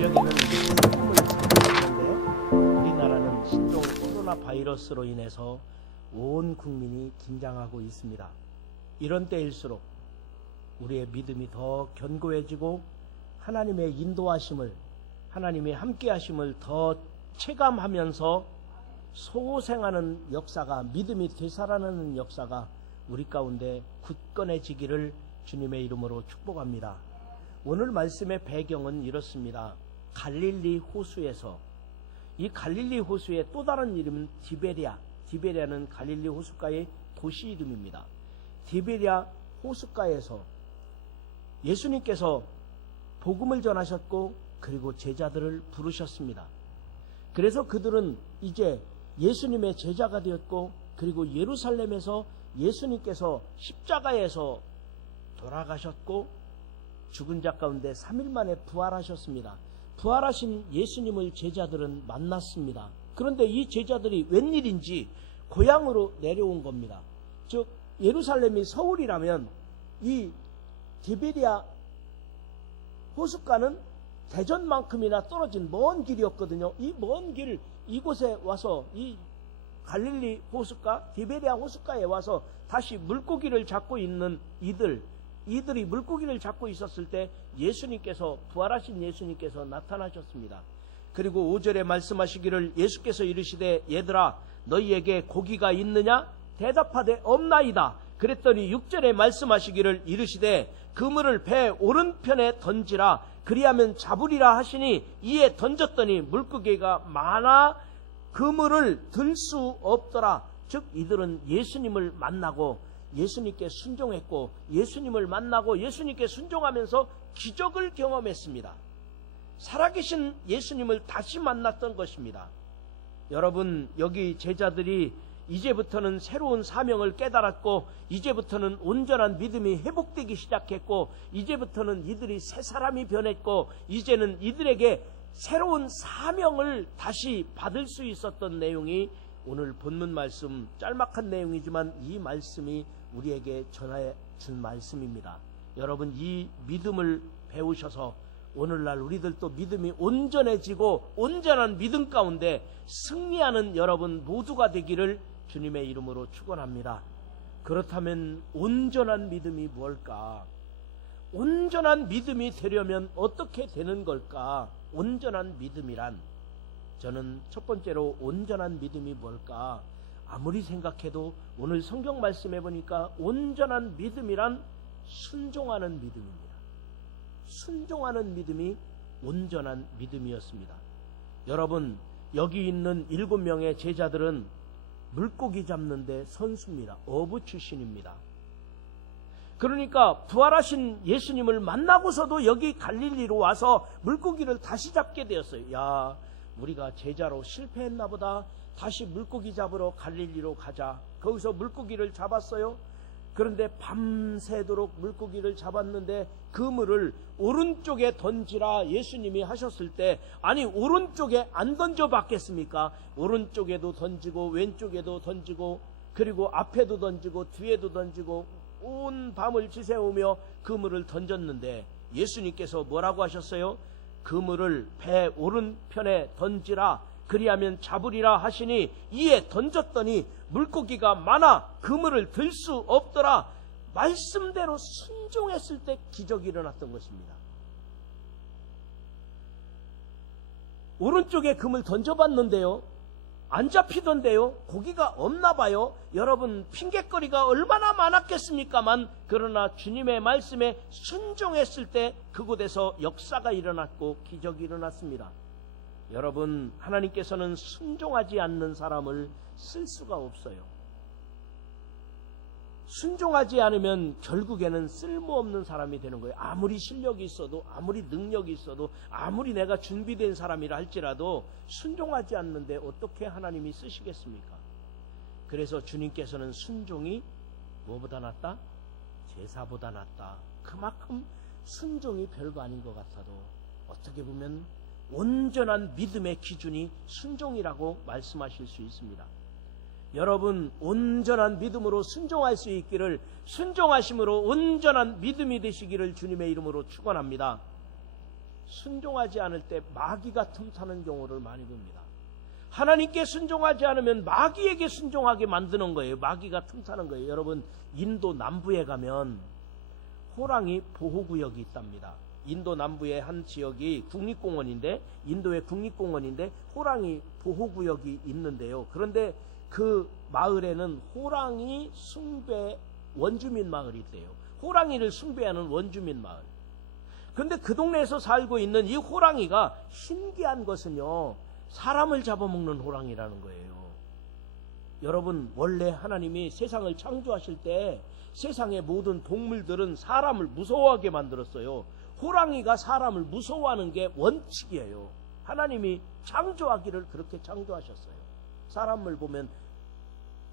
전력에는 상품을 선택했는데 우리나라는 신종 코로나 바이러스로 인해서 온 국민이 긴장하고 있습니다. 이런 때일수록 우리의 믿음이 더 견고해지고 하나님의 인도하심을, 하나님의 함께하심을 더 체감하면서 소생하는 역사가, 믿음이 되살아나는 역사가 우리 가운데 굳건해지기를 주님의 이름으로 축복합니다. 오늘 말씀의 배경은 이렇습니다. 갈릴리 호수에서, 이 갈릴리 호수의 또 다른 이름은 디베랴, 디베랴는 갈릴리 호숫가의 도시 이름입니다. 디베랴 호숫가에서 예수님께서 복음을 전하셨고 그리고 제자들을 부르셨습니다. 그래서 그들은 이제 예수님의 제자가 되었고, 그리고 예루살렘에서 예수님께서 십자가에서 돌아가셨고 죽은 자 가운데 3일 만에 부활하셨습니다. 부활하신 예수님을 제자들은 만났습니다. 그런데 이 제자들이 웬일인지 고향으로 내려온 겁니다. 즉 예루살렘이 서울이라면 이 디베랴 호숫가는 대전만큼이나 떨어진 먼 길이었거든요. 이 먼 길, 이곳에 와서 이 갈릴리 호숫가, 디베랴 호숫가에 와서 다시 물고기를 잡고 있는 이들이 물고기를 잡고 있었을 때 예수님께서, 부활하신 예수님께서 나타나셨습니다. 그리고 5절에 말씀하시기를, 예수께서 이르시되 얘들아 너희에게 고기가 있느냐? 대답하되 없나이다. 그랬더니 6절에 말씀하시기를 이르시되 그물을 배 오른편에 던지라. 그리하면 잡으리라 하시니 이에 던졌더니 물고기가 많아 그물을 들 수 없더라. 즉 이들은 예수님을 만나고 예수님께 순종했고, 예수님을 만나고 예수님께 순종하면서 기적을 경험했습니다. 살아계신 예수님을 다시 만났던 것입니다. 여러분, 여기 제자들이 이제부터는 새로운 사명을 깨달았고, 이제부터는 온전한 믿음이 회복되기 시작했고, 이제부터는 이들이 새 사람이 변했고, 이제는 이들에게 새로운 사명을 다시 받을 수 있었던 내용이 오늘 본문 말씀, 짤막한 내용이지만 이 말씀이 우리에게 전해 준 말씀입니다. 여러분, 이 믿음을 배우셔서 오늘날 우리들도 믿음이 온전해지고 온전한 믿음 가운데 승리하는 여러분 모두가 되기를 주님의 이름으로 축원합니다. 그렇다면 온전한 믿음이 뭘까? 온전한 믿음이 되려면 어떻게 되는 걸까? 온전한 믿음이란, 저는 첫 번째로 온전한 믿음이 뭘까? 아무리 생각해도 오늘 성경 말씀해 보니까 온전한 믿음이란 순종하는 믿음입니다. 순종하는 믿음이 온전한 믿음이었습니다. 여러분, 여기 있는 7명의 제자들은 물고기 잡는데 선수입니다. 어부 출신입니다. 그러니까 부활하신 예수님을 만나고서도 여기 갈릴리로 와서 물고기를 다시 잡게 되었어요. 야, 우리가 제자로 실패했나 보다. 다시 물고기 잡으러 갈릴리로 가자. 거기서 물고기를 잡았어요. 그런데 밤새도록 물고기를 잡았는데 그물을 오른쪽에 던지라 예수님이 하셨을 때, 아니 오른쪽에 안 던져봤겠습니까? 오른쪽에도 던지고 왼쪽에도 던지고 그리고 앞에도 던지고 뒤에도 던지고 온 밤을 지새우며 그물을 던졌는데 예수님께서 뭐라고 하셨어요? 그물을 배 오른편에 던지라. 그리하면 잡으리라 하시니 이에 던졌더니 물고기가 많아 그물을 들 수 없더라. 말씀대로 순종했을 때 기적이 일어났던 것입니다. 오른쪽에 그물 던져봤는데요, 안 잡히던데요, 고기가 없나 봐요. 여러분, 핑곗거리가 얼마나 많았겠습니까만, 그러나 주님의 말씀에 순종했을 때 그곳에서 역사가 일어났고 기적이 일어났습니다. 여러분, 하나님께서는 순종하지 않는 사람을 쓸 수가 없어요. 순종하지 않으면 결국에는 쓸모없는 사람이 되는 거예요. 아무리 실력이 있어도, 아무리 능력이 있어도, 아무리 내가 준비된 사람이라 할지라도 순종하지 않는데 어떻게 하나님이 쓰시겠습니까? 그래서 주님께서는 순종이 뭐보다 낫다? 제사보다 낫다. 그만큼 순종이 별거 아닌 것 같아도 어떻게 보면 온전한 믿음의 기준이 순종이라고 말씀하실 수 있습니다. 여러분, 온전한 믿음으로 순종할 수 있기를, 순종하심으로 온전한 믿음이 되시기를 주님의 이름으로 축원합니다. 순종하지 않을 때 마귀가 틈타는 경우를 많이 봅니다. 하나님께 순종하지 않으면 마귀에게 순종하게 만드는 거예요. 마귀가 틈타는 거예요. 여러분, 인도 남부에 가면 호랑이 보호구역이 있답니다. 인도 남부의 한 지역이 국립공원인데, 인도의 국립공원인데 호랑이 보호구역이 있는데요. 그런데 그 마을에는 호랑이 숭배 원주민 마을이 있대요. 호랑이를 숭배하는 원주민 마을. 그런데 그 동네에서 살고 있는 이 호랑이가 신기한 것은요, 사람을 잡아먹는 호랑이라는 거예요. 여러분, 원래 하나님이 세상을 창조하실 때 세상의 모든 동물들은 사람을 무서워하게 만들었어요. 호랑이가 사람을 무서워하는 게 원칙이에요. 하나님이 창조하기를 그렇게 창조하셨어요. 사람을 보면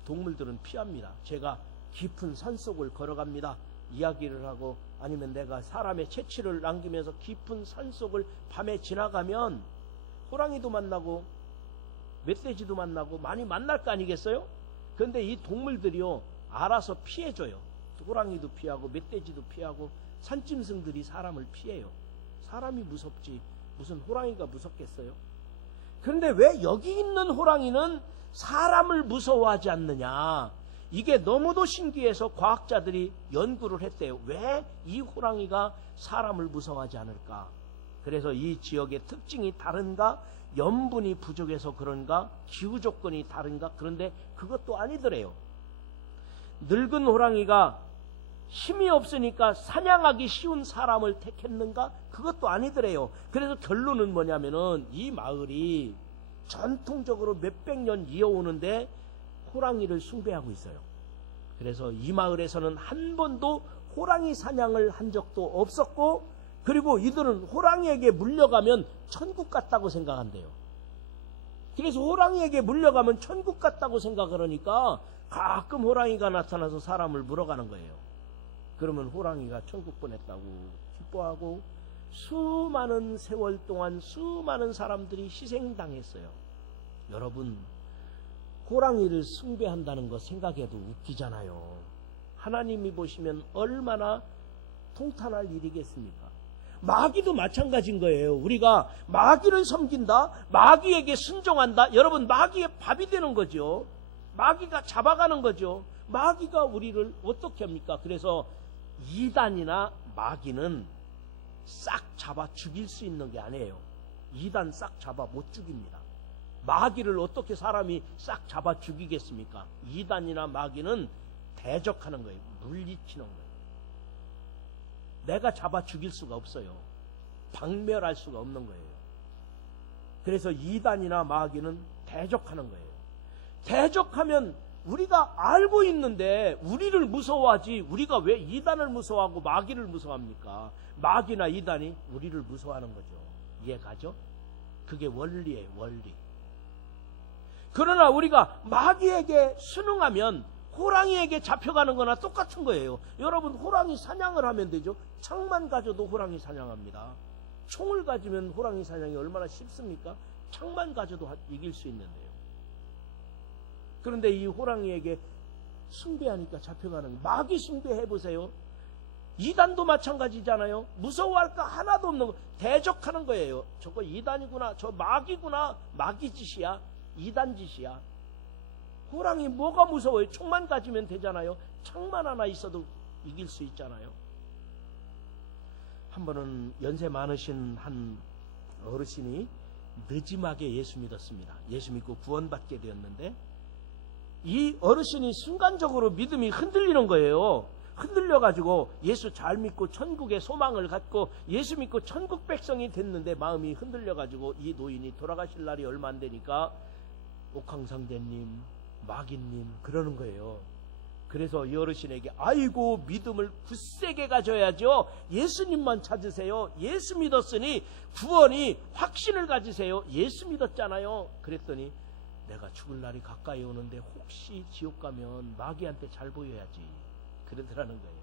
동물들은 피합니다. 제가 깊은 산속을 걸어갑니다. 이야기를 하고, 아니면 내가 사람의 채취를 남기면서 깊은 산속을 밤에 지나가면 호랑이도 만나고 멧돼지도 만나고 많이 만날 거 아니겠어요? 그런데 이 동물들이요, 알아서 피해줘요. 호랑이도 피하고 멧돼지도 피하고 산짐승들이 사람을 피해요. 사람이 무섭지 무슨 호랑이가 무섭겠어요? 그런데 왜 여기 있는 호랑이는 사람을 무서워하지 않느냐? 이게 너무도 신기해서 과학자들이 연구를 했대요. 왜 이 호랑이가 사람을 무서워하지 않을까? 그래서 이 지역의 특징이 다른가? 염분이 부족해서 그런가? 기후 조건이 다른가? 그런데 그것도 아니더래요. 늙은 호랑이가 힘이 없으니까 사냥하기 쉬운 사람을 택했는가? 그것도 아니더래요. 그래서 결론은 뭐냐면은 이 마을이 전통적으로 몇백 년 이어오는데 호랑이를 숭배하고 있어요. 그래서 이 마을에서는 한 번도 호랑이 사냥을 한 적도 없었고, 그리고 이들은 호랑이에게 물려가면 천국 같다고 생각한대요. 그래서 호랑이에게 물려가면 천국 같다고 생각을 하니까 가끔 호랑이가 나타나서 사람을 물어가는 거예요. 그러면 호랑이가 천국 보냈다고 기뻐하고, 수많은 세월 동안 수많은 사람들이 희생당했어요. 여러분, 호랑이를 숭배한다는 거 생각해도 웃기잖아요. 하나님이 보시면 얼마나 통탄할 일이겠습니까? 마귀도 마찬가지인 거예요. 우리가 마귀를 섬긴다, 마귀에게 순종한다, 여러분, 마귀의 밥이 되는 거죠. 마귀가 잡아가는 거죠. 마귀가 우리를 어떻게 합니까? 그래서 이단이나 마귀는 싹 잡아 죽일 수 있는 게 아니에요. 이단 싹 잡아 못 죽입니다. 마귀를 어떻게 사람이 싹 잡아 죽이겠습니까? 이단이나 마귀는 대적하는 거예요. 물리치는 거예요. 내가 잡아 죽일 수가 없어요. 박멸할 수가 없는 거예요. 그래서 이단이나 마귀는 대적하는 거예요. 대적하면 우리가 알고 있는데 우리를 무서워하지, 우리가 왜 이단을 무서워하고 마귀를 무서워합니까? 마귀나 이단이 우리를 무서워하는 거죠. 이해가죠? 그게 원리예요, 원리. 그러나 우리가 마귀에게 순응하면 호랑이에게 잡혀가는 거나 똑같은 거예요. 여러분, 호랑이 사냥을 하면 되죠. 창만 가져도 호랑이 사냥합니다. 총을 가지면 호랑이 사냥이 얼마나 쉽습니까? 창만 가져도 이길 수 있는데요. 그런데 이 호랑이에게 숭배하니까 잡혀가는, 마귀 숭배해보세요. 이단도 마찬가지잖아요. 무서워할 거 하나도 없는 거, 대적하는 거예요. 저거 이단이구나, 저 마귀구나, 마귀 짓이야, 이단 짓이야. 호랑이 뭐가 무서워요? 총만 가지면 되잖아요. 창만 하나 있어도 이길 수 있잖아요. 한 번은 연세 많으신 한 어르신이 늦지막에 예수 믿었습니다. 예수 믿고 구원받게 되었는데, 이 어르신이 순간적으로 믿음이 흔들리는 거예요. 흔들려가지고 예수 잘 믿고 천국의 소망을 갖고 예수 믿고 천국 백성이 됐는데 마음이 흔들려가지고 이 노인이 돌아가실 날이 얼마 안 되니까 옥황상제님, 마귀님 그러는 거예요. 그래서 이 어르신에게, 아이고 믿음을 굳세게 가져야죠. 예수님만 찾으세요. 예수 믿었으니 구원이 확신을 가지세요. 예수 믿었잖아요. 그랬더니, 내가 죽을 날이 가까이 오는데 혹시 지옥 가면 마귀한테 잘 보여야지, 그러더라는 거예요.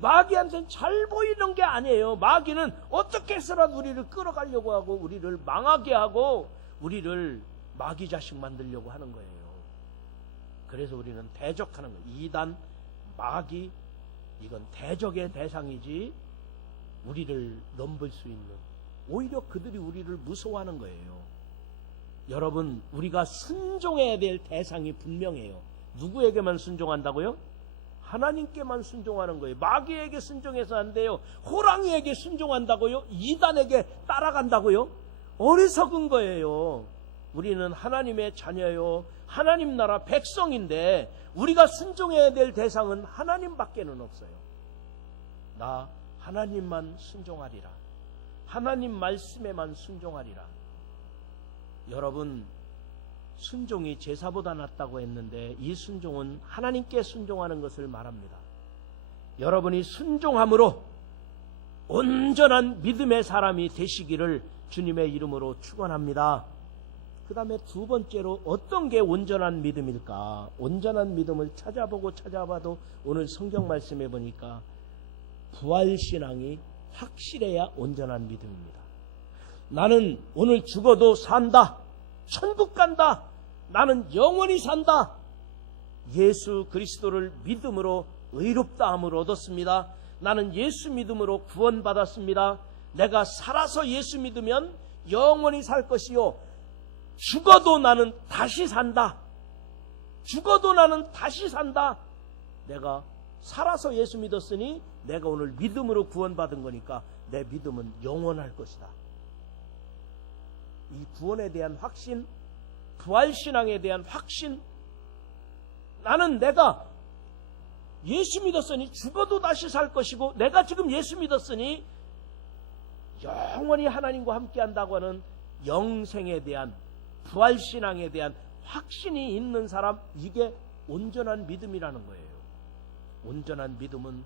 마귀한테는 잘 보이는 게 아니에요. 마귀는 어떻게 해서라도 우리를 끌어가려고 하고 우리를 망하게 하고 우리를 마귀 자식 만들려고 하는 거예요. 그래서 우리는 대적하는 거예요. 이단, 마귀, 이건 대적의 대상이지 우리를 넘볼 수 있는 오히려 그들이 우리를 무서워하는 거예요. 여러분, 우리가 순종해야 될 대상이 분명해요. 누구에게만 순종한다고요? 하나님께만 순종하는 거예요. 마귀에게 순종해서 안 돼요. 호랑이에게 순종한다고요? 이단에게 따라간다고요? 어리석은 거예요. 우리는 하나님의 자녀요, 하나님 나라 백성인데 우리가 순종해야 될 대상은 하나님밖에는 없어요. 나 하나님만 순종하리라. 하나님 말씀에만 순종하리라. 여러분, 순종이 제사보다 낫다고 했는데 이 순종은 하나님께 순종하는 것을 말합니다. 여러분이 순종함으로 온전한 믿음의 사람이 되시기를 주님의 이름으로 축원합니다. 그 다음에 두 번째로 어떤 게 온전한 믿음일까? 온전한 믿음을 찾아봐도 오늘 성경 말씀해 보니까 부활신앙이 확실해야 온전한 믿음입니다. 나는 오늘 죽어도 산다. 천국 간다. 나는 영원히 산다. 예수 그리스도를 믿음으로 의롭다함을 얻었습니다. 나는 예수 믿음으로 구원받았습니다. 내가 살아서 예수 믿으면 영원히 살 것이요, 죽어도 나는 다시 산다. 죽어도 나는 다시 산다. 내가 살아서 예수 믿었으니 내가 오늘 믿음으로 구원받은 거니까 내 믿음은 영원할 것이다. 이 구원에 대한 확신, 부활신앙에 대한 확신, 나는 내가 예수 믿었으니 죽어도 다시 살 것이고, 내가 지금 예수 믿었으니 영원히 하나님과 함께 한다고 하는 영생에 대한, 부활신앙에 대한 확신이 있는 사람, 이게 온전한 믿음이라는 거예요. 온전한 믿음은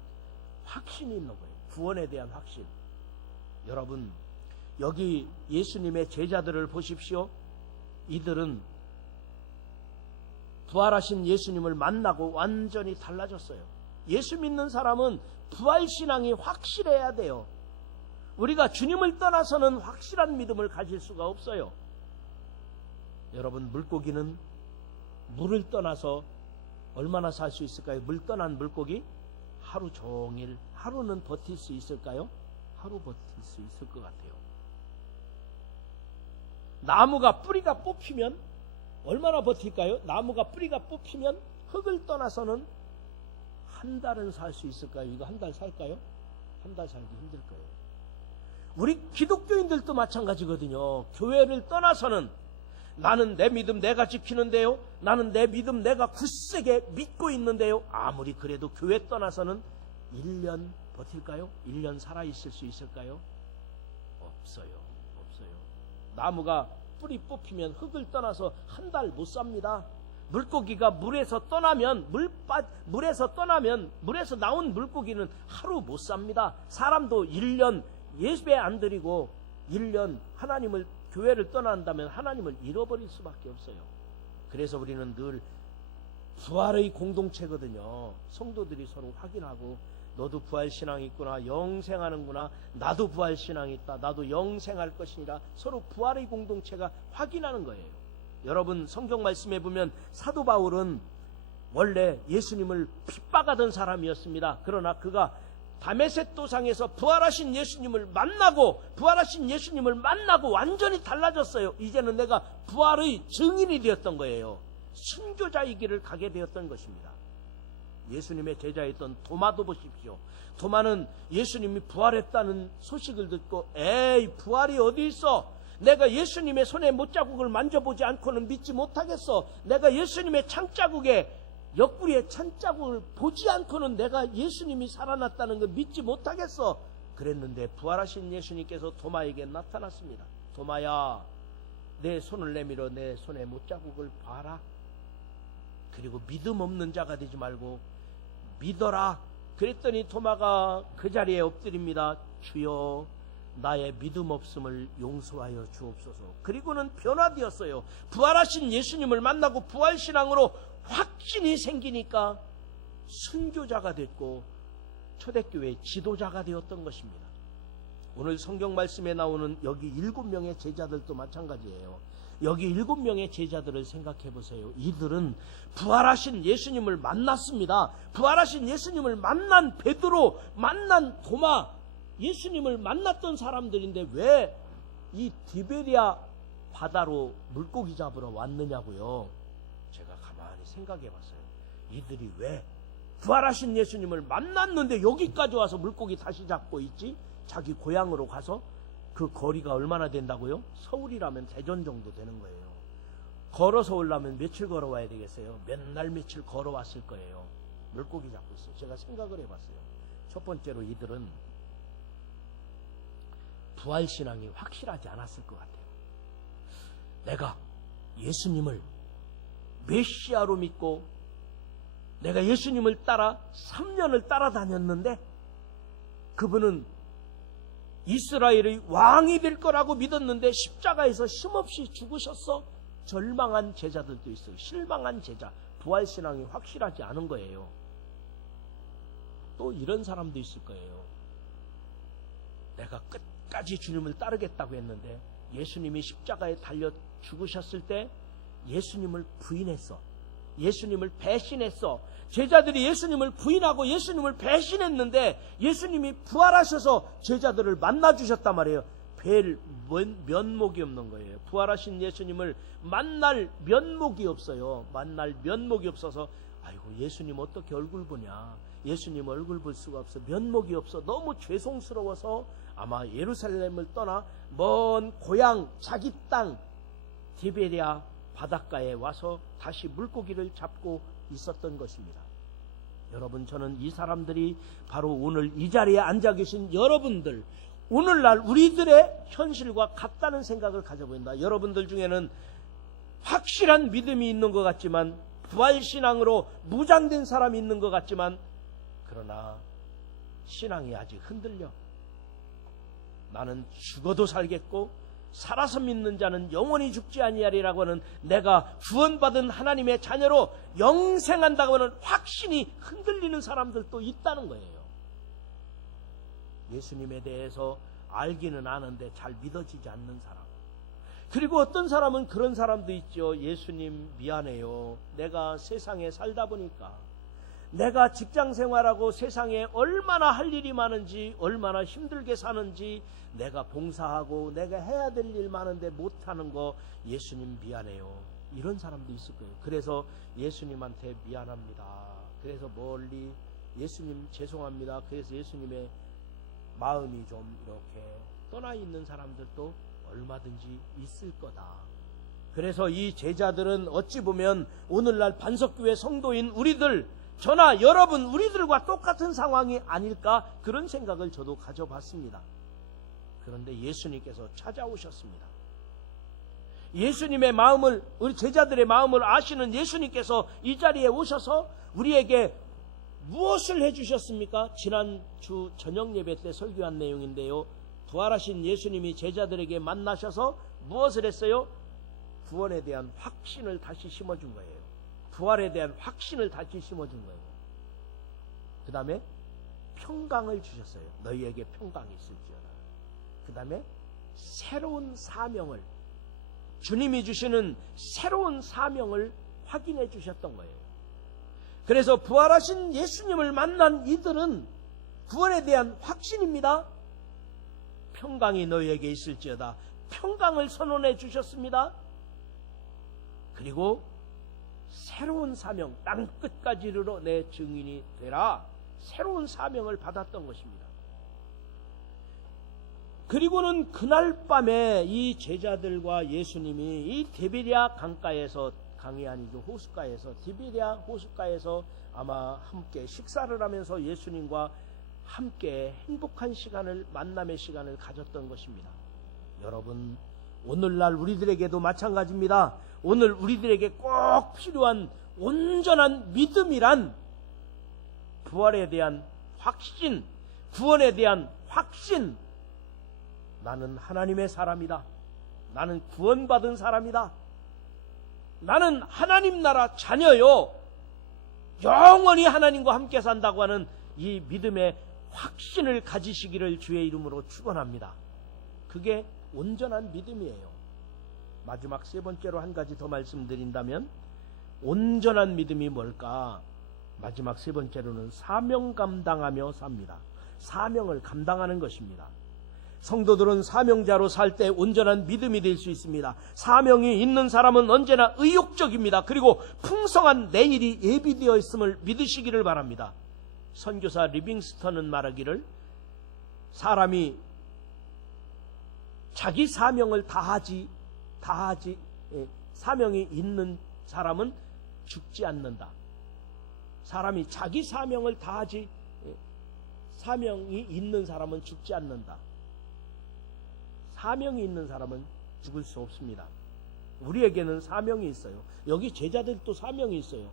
확신이 있는 거예요. 구원에 대한 확신. 여러분, 여기 예수님의 제자들을 보십시오. 이들은 부활하신 예수님을 만나고 완전히 달라졌어요. 예수 믿는 사람은 부활신앙이 확실해야 돼요. 우리가 주님을 떠나서는 확실한 믿음을 가질 수가 없어요. 여러분, 물고기는 물을 떠나서 얼마나 살 수 있을까요? 물 떠난 물고기 하루 종일, 하루는 버틸 수 있을까요? 하루 버틸 수 있을 것 같아요. 나무가 뿌리가 뽑히면 얼마나 버틸까요? 나무가 뿌리가 뽑히면 흙을 떠나서는 한 달은 살 수 있을까요? 이거 한 달 살까요? 한 달 살기 힘들 거예요. 우리 기독교인들도 마찬가지거든요. 교회를 떠나서는 나는 내 믿음 내가 지키는데요, 나는 내 믿음 내가 굳세게 믿고 있는데요, 아무리 그래도 교회 떠나서는 1년 버틸까요? 1년 살아있을 수 있을까요? 없어요. 나무가 뿌리 뽑히면 흙을 떠나서 한 달 못 삽니다. 물고기가 물에서 떠나면, 물에서 나온 물고기는 하루 못 삽니다. 사람도 1년 예배 안 드리고 1년 하나님을, 교회를 떠난다면 하나님을 잃어버릴 수밖에 없어요. 그래서 우리는 늘 부활의 공동체거든요. 성도들이 서로 확인하고, 너도 부활신앙이 있구나, 영생하는구나, 나도 부활신앙이 있다, 나도 영생할 것이니라, 서로 부활의 공동체가 확인하는 거예요. 여러분, 성경 말씀에 보면 사도 바울은 원래 예수님을 핍박하던 사람이었습니다. 그러나 그가 다메섹 도상에서 부활하신 예수님을 만나고 완전히 달라졌어요. 이제는 내가 부활의 증인이 되었던 거예요. 순교자의 길을 가게 되었던 것입니다. 예수님의 제자였던 도마도 보십시오. 도마는 예수님이 부활했다는 소식을 듣고, 에이, 부활이 어디 있어? 내가 예수님의 손에 못자국을 만져보지 않고는 믿지 못하겠어. 내가 예수님의 창자국에, 옆구리에 찬자국을 보지 않고는 내가 예수님이 살아났다는 걸 믿지 못하겠어. 그랬는데 부활하신 예수님께서 도마에게 나타났습니다. 도마야, 내 손을 내밀어 내 손에 못자국을 봐라. 그리고 믿음 없는 자가 되지 말고 믿어라. 그랬더니 도마가 그 자리에 엎드립니다. 주여, 나의 믿음 없음을 용서하여 주옵소서. 그리고는 변화되었어요. 부활하신 예수님을 만나고 부활신앙으로 확신이 생기니까 순교자가 됐고 초대교회 지도자가 되었던 것입니다. 오늘 성경 말씀에 나오는 여기 7명의 제자들도 마찬가지예요. 여기 7명의 제자들을 생각해 보세요. 이들은 부활하신 예수님을 만났습니다. 부활하신 예수님을 만난 베드로, 만난 도마, 예수님을 만났던 사람들인데 왜 이 디베리아 바다로 물고기 잡으러 왔느냐고요? 제가 가만히 생각해 봤어요. 이들이 왜 부활하신 예수님을 만났는데 여기까지 와서 물고기 다시 잡고 있지? 자기 고향으로 가서 그 거리가 얼마나 된다고요? 서울이라면 대전 정도 되는 거예요. 걸어서 오려면 며칠 걸어와야 되겠어요? 몇 날 며칠 걸어왔을 거예요. 물고기 잡고 있어요. 제가 생각을 해봤어요. 첫 번째로 이들은 부활신앙이 확실하지 않았을 것 같아요. 내가 예수님을 메시아로 믿고 내가 예수님을 따라 3년을 따라다녔는데 그분은 이스라엘의 왕이 될 거라고 믿었는데 십자가에서 힘없이 죽으셨어. 절망한 제자들도 있어요. 실망한 제자. 부활신앙이 확실하지 않은 거예요. 또 이런 사람도 있을 거예요. 내가 끝까지 주님을 따르겠다고 했는데 예수님이 십자가에 달려 죽으셨을 때 예수님을 부인했어. 예수님을 배신했어. 제자들이 예수님을 부인하고 예수님을 배신했는데 예수님이 부활하셔서 제자들을 만나주셨단 말이에요. 뵐 면목이 없는 거예요. 부활하신 예수님을 만날 면목이 없어요. 만날 면목이 없어서 아이고 예수님 어떻게 얼굴 보냐. 예수님 얼굴 볼 수가 없어. 면목이 없어. 너무 죄송스러워서 아마 예루살렘을 떠나 먼 고향 자기 땅 디베리아 바닷가에 와서 다시 물고기를 잡고 있었던 것입니다. 여러분, 저는 이 사람들이 바로 오늘 이 자리에 앉아 계신 여러분들, 오늘날 우리들의 현실과 같다는 생각을 가져본다. 여러분들 중에는 확실한 믿음이 있는 것 같지만, 부활신앙으로 무장된 사람이 있는 것 같지만, 그러나 신앙이 아직 흔들려. 나는 죽어도 살겠고 살아서 믿는 자는 영원히 죽지 아니하리라고 하는, 내가 구원받은 하나님의 자녀로 영생한다고 하는 확신이 흔들리는 사람들도 있다는 거예요. 예수님에 대해서 알기는 아는데 잘 믿어지지 않는 사람. 그리고 어떤 사람은 그런 사람도 있죠. 예수님 미안해요. 내가 세상에 살다 보니까, 내가 직장 생활하고 세상에 얼마나 할 일이 많은지, 얼마나 힘들게 사는지, 내가 봉사하고 내가 해야 될 일 많은데 못하는 거 예수님 미안해요. 이런 사람도 있을 거예요. 그래서 예수님한테 미안합니다. 그래서 멀리 예수님 죄송합니다. 그래서 예수님의 마음이 좀 이렇게 떠나 있는 사람들도 얼마든지 있을 거다. 그래서 이 제자들은 어찌 보면 오늘날 반석교회 성도인 우리들, 저나 여러분 우리들과 똑같은 상황이 아닐까, 그런 생각을 저도 가져봤습니다. 그런데 예수님께서 찾아오셨습니다. 예수님의 마음을, 우리 제자들의 마음을 아시는 예수님께서 이 자리에 오셔서 우리에게 무엇을 해주셨습니까? 지난주 저녁 예배 때 설교한 내용인데요. 부활하신 예수님이 제자들에게 만나셔서 무엇을 했어요? 구원에 대한 확신을 다시 심어준 거예요. 부활에 대한 확신을 다시 심어준 거예요. 그 다음에 평강을 주셨어요. 너희에게 평강이 있을지어다. 그 다음에 새로운 사명을, 주님이 주시는 새로운 사명을 확인해 주셨던 거예요. 그래서 부활하신 예수님을 만난 이들은 구원에 대한 확신입니다. 평강이 너희에게 있을지어다. 평강을 선언해 주셨습니다. 그리고 새로운 사명, 땅 끝까지 이르러 내 증인이 되라. 새로운 사명을 받았던 것입니다. 그리고는 그날 밤에 이 제자들과 예수님이 이 디베리아 강가에서, 강이 아니죠, 호숫가에서, 디베리아 호숫가에서 아마 함께 식사를 하면서 예수님과 함께 행복한 시간을, 만남의 시간을 가졌던 것입니다. 여러분, 오늘날 우리들에게도 마찬가지입니다. 오늘 우리들에게 꼭 필요한 온전한 믿음이란 부활에 대한 확신, 구원에 대한 확신. 나는 하나님의 사람이다. 나는 구원받은 사람이다. 나는 하나님 나라 자녀요. 영원히 하나님과 함께 산다고 하는 이 믿음의 확신을 가지시기를 주의 이름으로 축원합니다. 그게 온전한 믿음이에요. 마지막 세 번째로 한 가지 더 말씀드린다면, 온전한 믿음이 뭘까? 마지막 세 번째로는 사명 감당하며 삽니다. 사명을 감당하는 것입니다. 성도들은 사명자로 살 때 온전한 믿음이 될 수 있습니다. 사명이 있는 사람은 언제나 의욕적입니다. 그리고 풍성한 내일이 예비되어 있음을 믿으시기를 바랍니다. 선교사 리빙스턴은 말하기를, 사람이 자기 사명을 다하지 사명이 있는 사람은 죽지 않는다. 사람이 자기 사명을 다하지 사명이 있는 사람은 죽지 않는다. 사명이 있는 사람은 죽을 수 없습니다. 우리에게는 사명이 있어요. 여기 제자들도 사명이 있어요.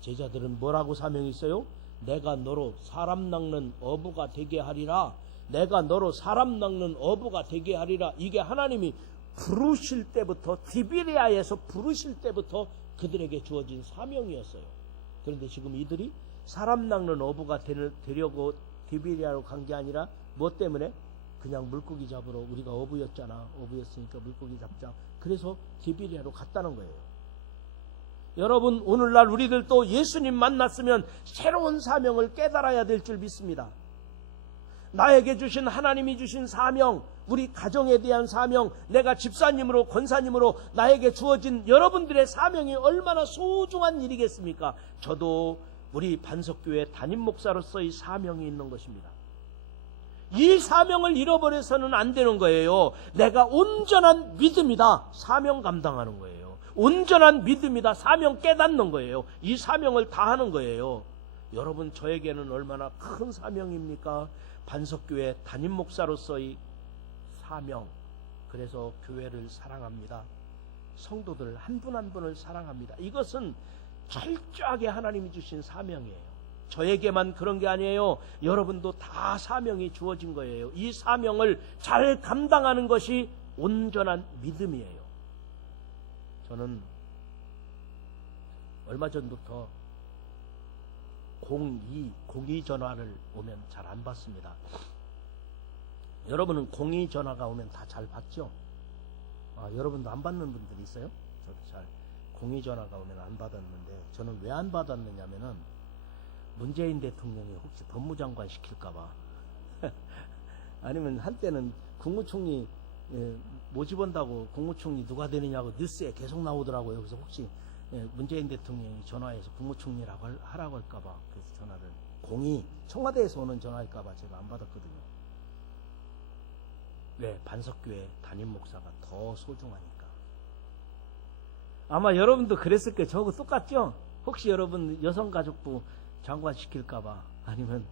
제자들은 뭐라고 사명이 있어요? 내가 너로 사람 낚는 어부가 되게 하리라. 내가 너로 사람 낚는 어부가 되게 하리라. 이게 하나님이 부르실 때부터, 디비리아에서 부르실 때부터 그들에게 주어진 사명이었어요. 그런데 지금 이들이 사람 낚는 어부가 되려고 디비리아로 간 게 아니라 뭐 때문에? 그냥 물고기 잡으러, 우리가 어부였잖아. 어부였으니까 물고기 잡자. 그래서 디비리아로 갔다는 거예요. 여러분, 오늘날 우리들도 예수님 만났으면 새로운 사명을 깨달아야 될 줄 믿습니다. 나에게 주신, 하나님이 주신 사명, 우리 가정에 대한 사명, 내가 집사님으로, 권사님으로 나에게 주어진 여러분들의 사명이 얼마나 소중한 일이겠습니까? 저도 우리 반석교회 담임 목사로서의 사명이 있는 것입니다. 이 사명을 잃어버려서는 안 되는 거예요. 내가 온전한 믿음이다. 사명 감당하는 거예요. 온전한 믿음이다. 사명 깨닫는 거예요. 이 사명을 다하는 거예요. 여러분, 저에게는 얼마나 큰 사명입니까? 반석교회 담임 목사로서의 사명. 그래서 교회를 사랑합니다. 성도들 한 분 한 분을 사랑합니다. 이것은 철저하게 하나님이 주신 사명이에요. 저에게만 그런 게 아니에요. 여러분도 다 사명이 주어진 거예요. 이 사명을 잘 감당하는 것이 온전한 믿음이에요. 저는 얼마 전부터 02 전화를 오면 잘 안 받습니다. 여러분은 02 전화가 오면 다 잘 받죠? 여러분도 안 받는 분들이 있어요? 저도 잘 02 전화가 오면 안 받았는데, 저는 왜 안 받았느냐면은 문재인 대통령이 혹시 법무장관 시킬까봐 아니면 한때는 국무총리 모집한다고 국무총리 누가 되느냐고 뉴스에 계속 나오더라고요. 그래서 혹시 문재인 대통령이 전화해서 국무총리라고 하라고 할까봐 그래서 전화를 02 청와대에서 오는 전화일까봐 제가 안 받았거든요. 왜? 반석교회 담임 목사가 더 소중하니까. 아마 여러분도 그랬을 거예요. 저하고 똑같죠? 혹시 여러분 여성가족부 장관 시킬까봐, 아니면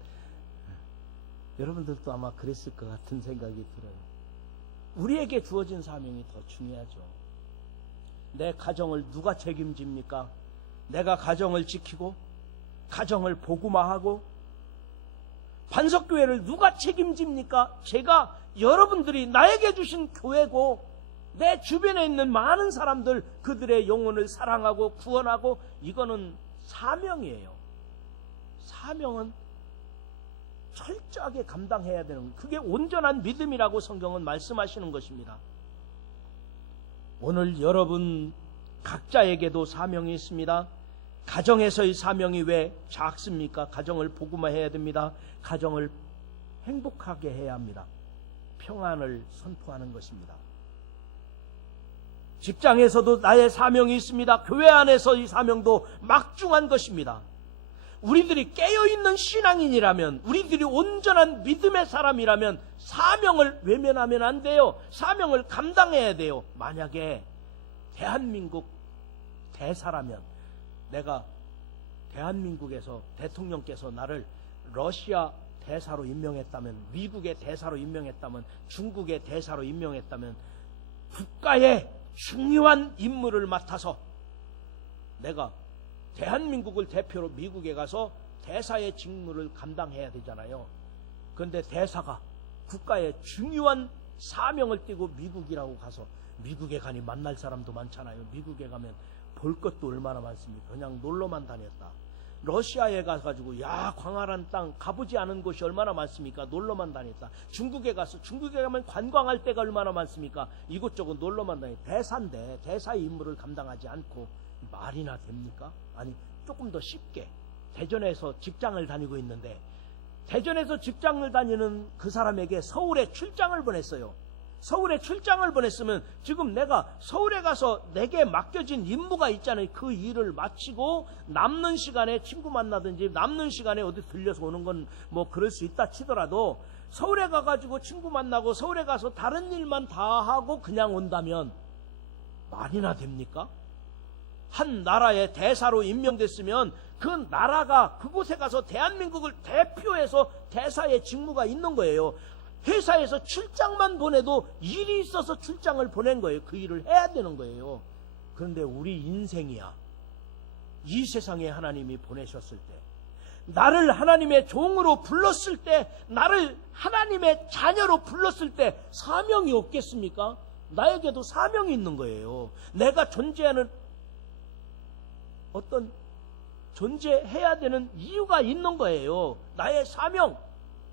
여러분들도 아마 그랬을 것 같은 생각이 들어요. 우리에게 주어진 사명이 더 중요하죠. 내 가정을 누가 책임집니까? 내가 가정을 지키고 가정을 복음화하고 반석교회를 누가 책임집니까? 제가, 여러분들이 나에게 주신 교회고 내 주변에 있는 많은 사람들, 그들의 영혼을 사랑하고 구원하고, 이거는 사명이에요. 사명은 철저하게 감당해야 되는 거예요. 그게 온전한 믿음이라고 성경은 말씀하시는 것입니다. 오늘 여러분 각자에게도 사명이 있습니다. 가정에서의 사명이 왜 작습니까? 가정을 복음화해야 됩니다. 가정을 행복하게 해야 합니다. 평안을 선포하는 것입니다. 직장에서도 나의 사명이 있습니다. 교회 안에서의 사명도 막중한 것입니다. 우리들이 깨어있는 신앙인이라면, 우리들이 온전한 믿음의 사람이라면 사명을 외면하면 안 돼요. 사명을 감당해야 돼요. 만약에 대한민국 대사라면, 내가 대한민국에서 대통령께서 나를 러시아 대사로 임명했다면, 미국의 대사로 임명했다면, 중국의 대사로 임명했다면, 국가의 중요한 임무를 맡아서 내가 대한민국을 대표로 미국에 가서 대사의 직무를 감당해야 되잖아요. 그런데 대사가 국가의 중요한 사명을 띠고 미국이라고 가서, 미국에 가니 만날 사람도 많잖아요. 미국에 가면 볼 것도 얼마나 많습니까? 그냥 놀러만 다녔다. 러시아에 가가지고 광활한 땅 가보지 않은 곳이 얼마나 많습니까? 놀러만 다녔다. 중국에 가서, 중국에 가면 관광할 데가 얼마나 많습니까? 이곳저곳 놀러만 다녔다. 대사인데 대사의 임무를 감당하지 않고 말이나 됩니까? 아니, 조금 더 쉽게, 대전에서 직장을 다니고 있는데 대전에서 직장을 다니는 그 사람에게 서울에 출장을 보냈어요. 서울에 출장을 보냈으면 지금 내가 서울에 가서 내게 맡겨진 임무가 있잖아요. 그 일을 마치고 남는 시간에 친구 만나든지 남는 시간에 어디 들려서 오는 건 뭐 그럴 수 있다 치더라도 서울에 가가지고 친구 만나고 서울에 가서 다른 일만 다 하고 그냥 온다면 말이나 됩니까? 한 나라의 대사로 임명됐으면 그 나라가 그곳에 가서 대한민국을 대표해서 대사의 직무가 있는 거예요. 회사에서 출장만 보내도 일이 있어서 출장을 보낸 거예요. 그 일을 해야 되는 거예요. 그런데 우리 인생이야. 이 세상에 하나님이 보내셨을 때, 나를 하나님의 종으로 불렀을 때, 나를 하나님의 자녀로 불렀을 때 사명이 없겠습니까? 나에게도 사명이 있는 거예요. 내가 존재하는 어떤 존재해야 되는 이유가 있는 거예요. 나의 사명,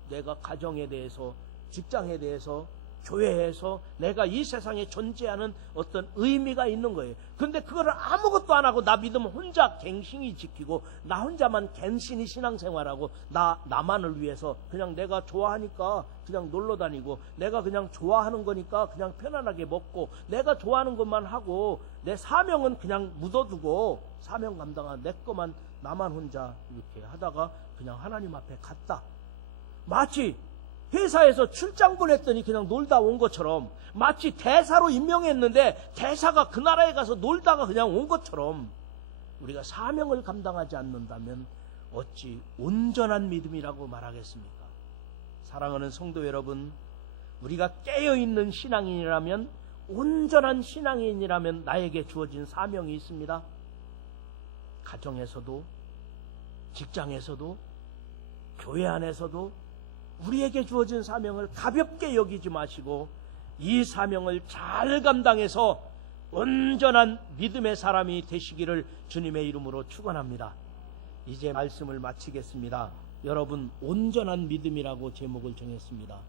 내가 가정에 대해서, 직장에 대해서, 교회에서 내가 이 세상에 존재하는 어떤 의미가 있는 거예요. 근데 그거를 아무것도 안 하고 나 믿으면 혼자 갱신이 지키고 나 혼자만 갱신이 신앙생활하고 나만을 위해서 그냥 내가 좋아하니까 그냥 놀러 다니고 내가 그냥 좋아하는 거니까 그냥 편안하게 먹고 내가 좋아하는 것만 하고 내 사명은 그냥 묻어두고 사명 감당한 내 것만 나만 혼자 이렇게 하다가 그냥 하나님 앞에 갔다. 마치 회사에서 출장 보냈더니 그냥 놀다 온 것처럼, 마치 대사로 임명했는데 대사가 그 나라에 가서 놀다가 그냥 온 것처럼 우리가 사명을 감당하지 않는다면 어찌 온전한 믿음이라고 말하겠습니까? 사랑하는 성도 여러분, 우리가 깨어있는 신앙인이라면, 온전한 신앙인이라면 나에게 주어진 사명이 있습니다. 가정에서도, 직장에서도, 교회 안에서도 우리에게 주어진 사명을 가볍게 여기지 마시고 이 사명을 잘 감당해서 온전한 믿음의 사람이 되시기를 주님의 이름으로 축원합니다. 이제 말씀을 마치겠습니다. 여러분, 온전한 믿음이라고 제목을 정했습니다.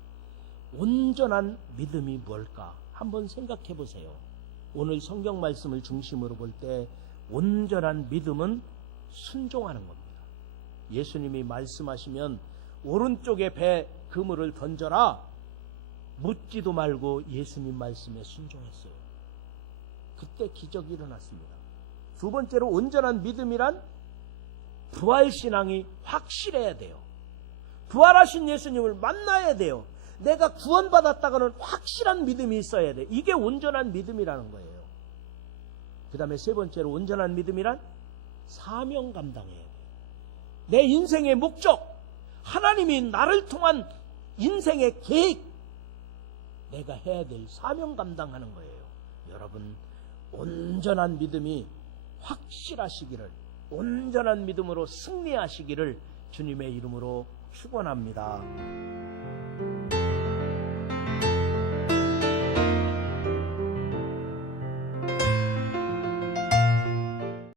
온전한 믿음이 뭘까? 한번 생각해 보세요. 오늘 성경 말씀을 중심으로 볼 때 온전한 믿음은 순종하는 겁니다. 예수님이 말씀하시면 오른쪽에 배 그물을 던져라, 묻지도 말고 예수님 말씀에 순종했어요. 그때 기적이 일어났습니다. 두 번째로, 온전한 믿음이란 부활신앙이 확실해야 돼요. 부활하신 예수님을 만나야 돼요. 내가 구원받았다고는 확실한 믿음이 있어야 돼. 이게 온전한 믿음이라는 거예요. 그 다음에 세 번째로, 온전한 믿음이란 사명 감당해야 돼요. 내 인생의 목적, 하나님이 나를 통한 인생의 계획, 내가 해야 될 사명 감당하는 거예요. 여러분, 온전한 믿음이 확실하시기를, 온전한 믿음으로 승리하시기를 주님의 이름으로 축원합니다.